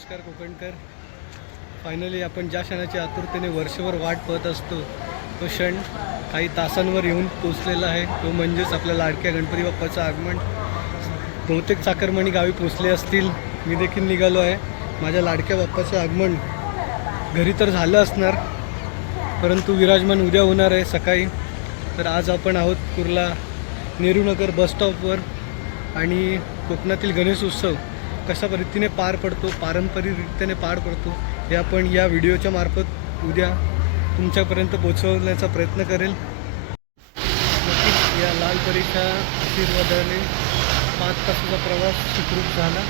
नमस्कार कोकणकर. फायनली आपण ज्या क्षणाची आतुरतेने वर्षभर वाट पाहत असतो तो क्षण काही तासांवर येऊन पोचलेला आहे. तो म्हणजेच आपल्या लाडक्या गणपती बाप्पाचं आगमन. बहुतेक चाकरमानी गावी पोचले असतील. मी देखील निघालो आहे. माझ्या लाडक्या बाप्पाचं आगमन घरी तर झालं असणार, परंतु विराजमान उद्या होणार आहे सकाळी. तर आज आपण आहोत कुर्ला नेहरूनगर बसस्टॉपवर आणि कोकणातील गणेश उत्सव कशा पद्धतीने पार पडतो, पारंपरिकरित्याने पार पडतो, हे आपण या व्हिडिओच्या मार्फत उद्या तुमच्यापर्यंत पोहोचवण्याचा प्रयत्न करेल. नक्कीच या लाल परीच्या आशीर्वादाने 5 तासाचा प्रवास सुखरूप झाला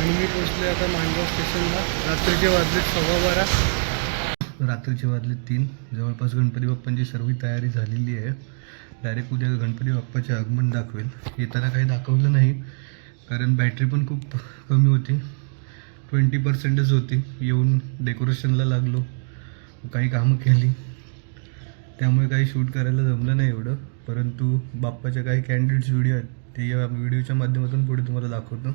आणि मी पोचले आता मांडगाव स्टेशनला. रात्रीचे वाजलेत 12:15. रात्रीचे वाजले 3. जवळपास गणपती बाप्पांची सर्व तयारी झालेली आहे. डायरेक्ट उद्या गणपती बाप्पाचे आगमन दाखवेल. येताना काही दाखवलं नाही कारण बॅटरी पण खूप कमी होती, 20%च होती. येऊन डेकोरेशनला लागलो, काही कामं केली, त्यामुळे काही शूट करायला जमलं नाही एवढं. परंतु बाप्पाच्या काही कॅन्डिड्स व्हिडिओ आहेत ते या व्हिडिओच्या माध्यमातून पुढे तुम्हाला दाखवतो.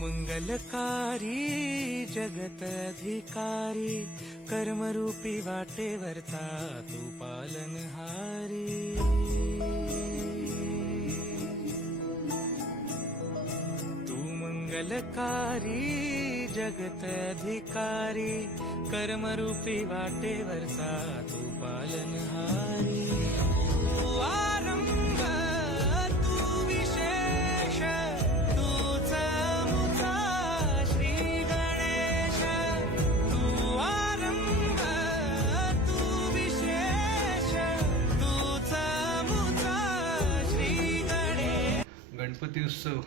मंगलकारी जगत अधिकारी कर्मरूपी वाटेवरचा तू पालनहारी. तू मंगलकारी जगत अधिकारी कर्मरूपी वाटेवरचा तू पालनहारी. तू आरंभ तू विशेष तूच मुचा श्री गणेश. तू आरंभ तू विशेष तूच मुचा श्री गणेश. गणपती उत्सव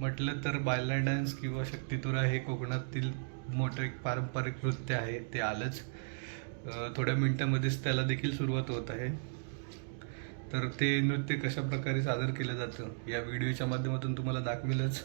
म्हटलं तर बायला डान्स किंवा शक्तितुरा हे कोकणातील मोठं एक पारंपरिक नृत्य आहे, ते आलंच. थोड्या मिनिटांमध्येच त्याला देखील सुरुवात होत आहे. तर ते नृत्य कशा प्रकारे सादर केलं जातं या व्हिडिओच्या माध्यमातून तुम्हाला दाखवेलच.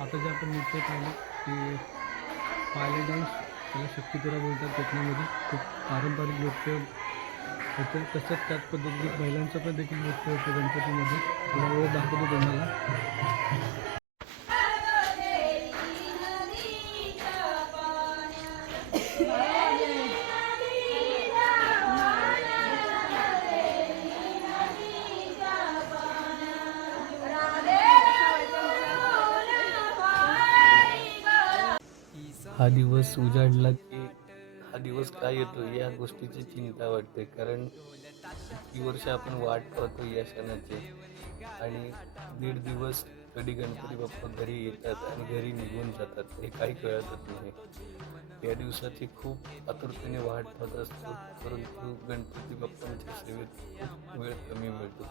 आता जे आपण नृत्य पाहिलं ते पायले डान्स, त्याला शक्तितुरा बोलतात कोकणामध्ये. खूप पारंपरिक नृत्य होतं. तसंच त्याच पद्धतीने महिलांचं पण देखील नृत्य होतं गणपतीमध्ये. थोडा वेळ दाखवतो तुम्हाला. हा दिवस उजाडला की हा दिवस काय येतो या गोष्टीची चिंता वाटते, कारण किती वर्ष आपण वाट पाहतो या क्षणाची. आणि 1.5 दिवस कधी गणपती बाप्पा घरी येतात आणि घरी निघून जातात हे काही कळतच नाही. या दिवसाची खूप आतुरतेने वाट पाहत असतो, परंतु गणपती बाप्पांच्या सेवेत खूप वेळ कमी मिळतो.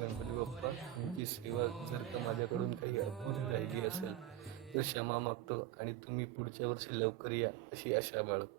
गणपती बाप्पा तुमची सेवा जर का माझ्याकडून काही अपुरी राहिली असेल तर क्षमा मागतो आणि तुम्ही पुढच्या वर्षी लवकर या अशी आशा बाळगतो.